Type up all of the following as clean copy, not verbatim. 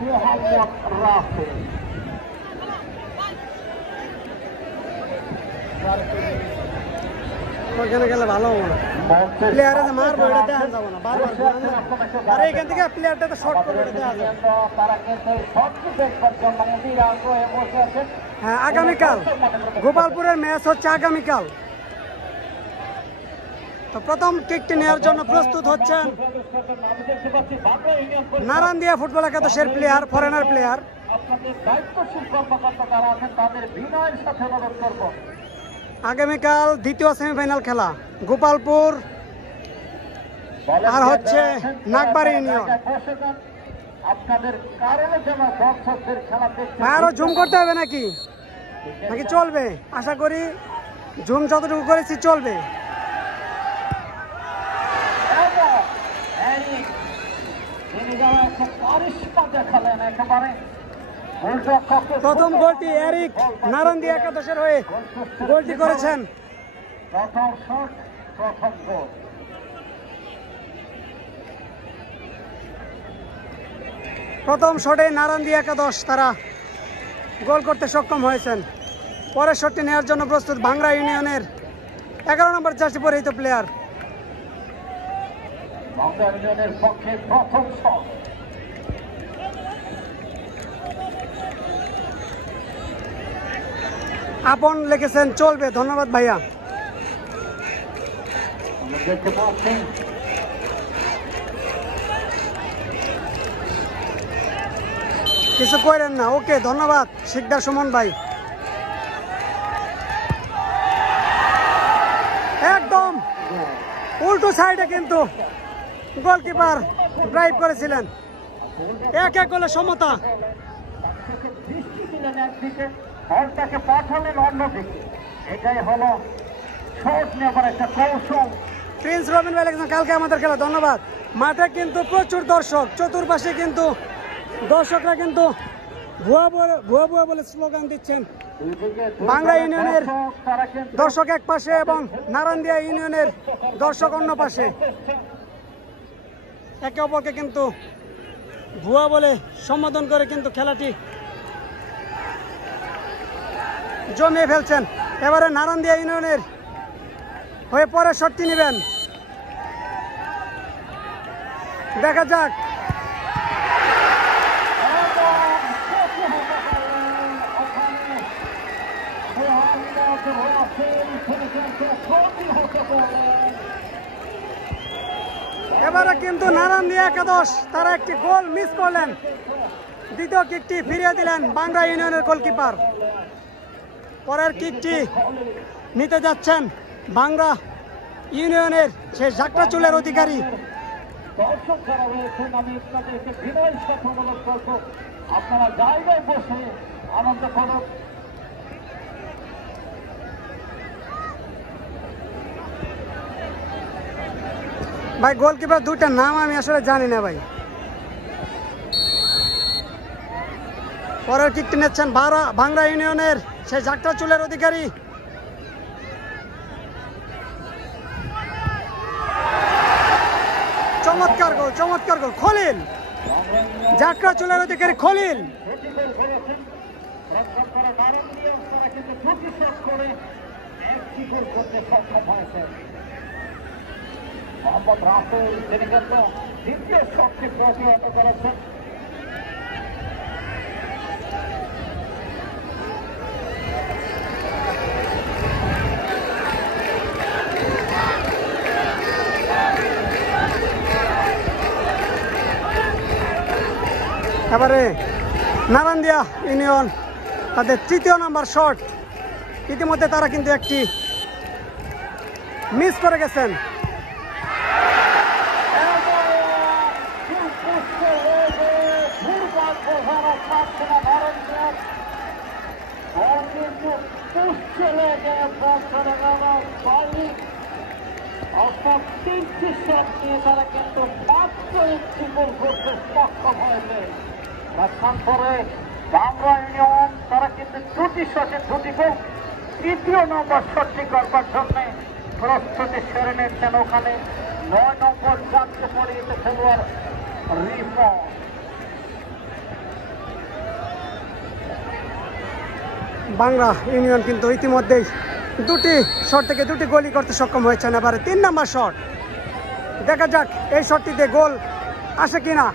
Mohammad Rafael. ওখানে গেলে ভালো হবে না, প্লেয়ারে যে মারবো এটা দেখা যাবে না বারবার, আর এখান থেকে প্লেয়ারটা তো শর্ট করবে এটা দেখা যাবে। হ্যাঁ, আগামীকাল গোপালপুরের ম্যাচ হচ্ছে আগামীকাল। তো প্রথম কিকটি নেওয়ার জন্য প্রস্তুত হচ্ছেন নারায়ণদিয়া ফুটবল একাদশের প্লেয়ার, ফরেনার প্লেয়ার। আগামীকাল দ্বিতীয় সেমিফাইনাল খেলা গোপালপুর আর হচ্ছে নাগবাড়ি ইউনিয়ন। আরো জুম করতে হবে নাকি নাকি চলবে? আশা করি জুম যতটুকু করেছি চলবে। প্রথম গোলটি এরিক নারায়ণদিয়া একাদশের হয়ে গোলটি করেছেন। প্রথম শটে নারায়ণদিয়া একাদশ তারা গোল করতে সক্ষম হয়েছেন। পরের শটটি নেওয়ার জন্য প্রস্তুত ভাংরা ইউনিয়নের 11 নম্বর জার্সি পরিহিত প্লেয়ার। আপন লিখেছেন চলবে, ধন্যবাদ ভাইয়া। কিছু করেন না, ওকে ধন্যবাদ শিকদার সুমন ভাই। একদম উল্টো সাইডে কিন্তু গোলকিপার ড্রাইভ করেছিলেন। এক গোলে সমতা। পাঠালেন অন্যদিকে, এটাই হলো শট নেবার একটা কৌশল। প্রিন্স রবিন ভাই লিখেছেন কালকে আমাদের খেলা, ধন্যবাদ। মাঠে কিন্তু প্রচুর দর্শক, চতুর্পাশে কিন্তু দর্শকরা কিন্তু ভুয়া ভুয়া বলে স্লোগান দিচ্ছেন। ভাংরা ইউনিয়নের দর্শক এক পাশে এবং নারায়ণদিয়া ইউনিয়নের দর্শক অন্য পাশে, একে অপরকে কিন্তু ভুয়া বলে সম্বোধন করে কিন্তু খেলাটি জমিয়ে ফেলছেন। এবারে নারায়ণদিয়া ইউনিয়নের হয়ে পরের শটটি নেবেন, দেখা যাক। এবারে কিন্তু নারায়ণদিয়া একাদশ তারা একটি গোল মিস করলেন। দ্বিতীয় কিকটি ফিরিয়ে দিলেন ভাংরা ইউনিয়নের গোলকিপার। পরের কিকটি নিতে যাচ্ছেন ভাংরা ইউনিয়নের সেই ঝাঁকড়া চুলের অধিকারী। আপনারা জায়গায় বসে আনন্দ করুন। ভাই গোলকিপার দুইটার নাম আমি আসলে জানি না ভাই। পরের কিকটি নিচ্ছেন ভাংরা ইউনিয়নের সেই ঝাঁকড়া চুলের অধিকারী। চমৎকার গোল, চমৎকার গোল খলিল, ঝাঁকড়া চুলের অধিকারী খলিল। মোহাম্মদ রাফেল তিনি কিন্তু দ্বিতীয় শটটি প্রতিহত করেছেন। এবারে নারায়ণদিয়া ইউনিয়ন তাদের তৃতীয় নাম্বার শট, ইতিমধ্যে তারা কিন্তু একটি মিস করে গেছেন। তিনটি শট নিয়ে তারা কিন্তু মাত্র একটি গোল করতে সক্ষম হয়েছে। পরে ভাংরা ইউনিয়ন তারা কিন্তু দুটি শটে দুটি গোল। তৃতীয় নম্বর শটটি করবার জন্য প্রস্তুতি সেরে নিচ্ছেন ওখানে 9 নম্বর জাতীয় পরিহিত খেলোয়াড় রিফন। বাংলা ইউনিয়ন কিন্তু ইতিমধ্যেই দুটি শট থেকে দুটি গোলই করতে সক্ষম হয়েছেন। এবারে 3 নম্বর শট, দেখা যাক এই শটটিতে গোল আসে কিনা।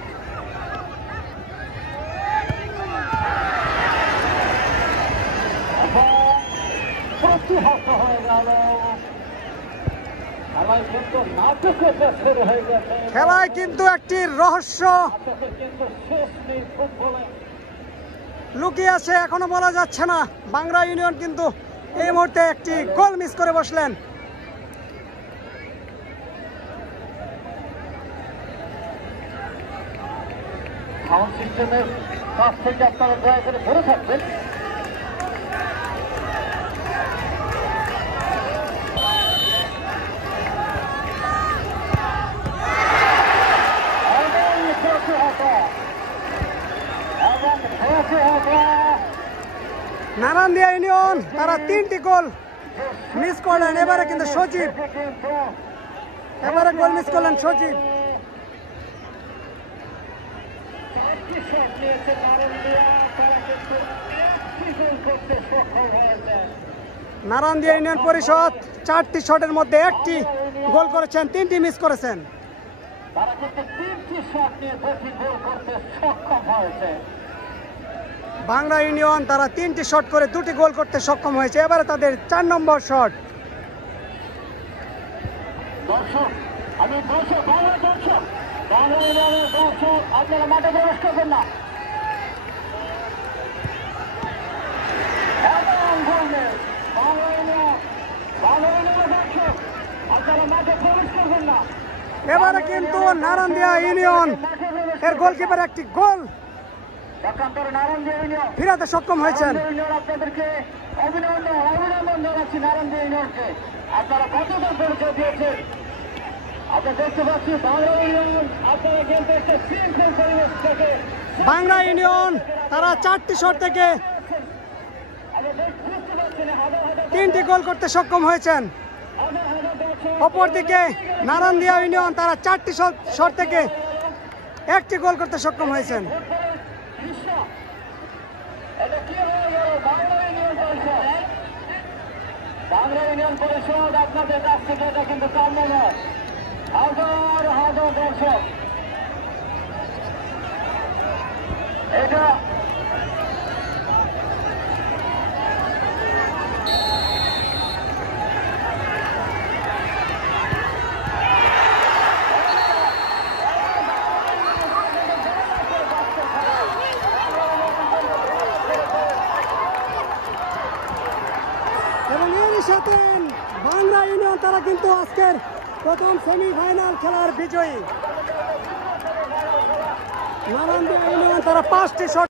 খেলায় কিন্তু একটি রহস্য লুকিয়ে আছে, এখনো বলা যাচ্ছে না। বাংলা ইউনিয়ন কিন্তু এই মুহূর্তে একটি গোল মিস করে বসলেন। সাউন্ড সিস্টেমের কাছ থেকে আপনারা দয়া করে ধরে থাকবেন। নারায়ণদিয়া ইউনিয়ন তারা 3টি গোল মিস করলেন। এবারে কিন্তু সজীব গোল মিস করলেন সজীব। নারায়ণদিয়া ইউনিয়ন পরিষদ 4টি শটের মধ্যে 1টি গোল করেছেন, 3টি মিস করেছেন। তারা কিন্তু 3টি শট নিয়ে 2টি গোল করতে সক্ষম হয়েছে। বাংলা ইউনিয়ন তারা 3টি শট করে 2টি গোল করতে সক্ষম হয়েছে। এবারে তাদের 4 নম্বর শট। দর্শক, আমি দর্শক আপনারা মাঠে প্রবেশ করবেন না। আপনারা মাঠে প্রবেশ করবেন না। এবারে কিন্তু নারায়ণদিয়া ইউনিয়ন এর গোলকিপার একটি গোল ফিরাতে সক্ষম হয়েছেন। আপনাদেরকে অভিনন্দন জানাচ্ছি নারায়ণদিয়া ইউনিয়নকে। আপনারা কতটা পরিচয় দিয়েছেন আমরা দেখতে পাচ্ছি। বাংলা ইউনিয়ন আপনারা কিন্তু একটা শৃঙ্খল পরিবেশ থেকে বাংলা ইউনিয়ন তারা 4টি শট থেকে 3টি গোল করতে সক্ষম হয়েছেন। অপরদিকে নারায়ণদিয়া ইউনিয়ন তারা 4টি শট থেকে 1টি গোল করতে সক্ষম হয়েছেন। বাংলা ইউনিয়ন পরিষদ আপনাদের কাছ থেকে এটা কিন্তু কাম্য নয়। হাজার হাজার দর্শক এটা এবং এর সাথে বাংলা ইউনিয়ন তারা কিন্তু আজকের প্রথম সেমিফাইনাল খেলার বিজয়ী। নারায়ণদিয়া ইউনিয়ন তারা 5টি শট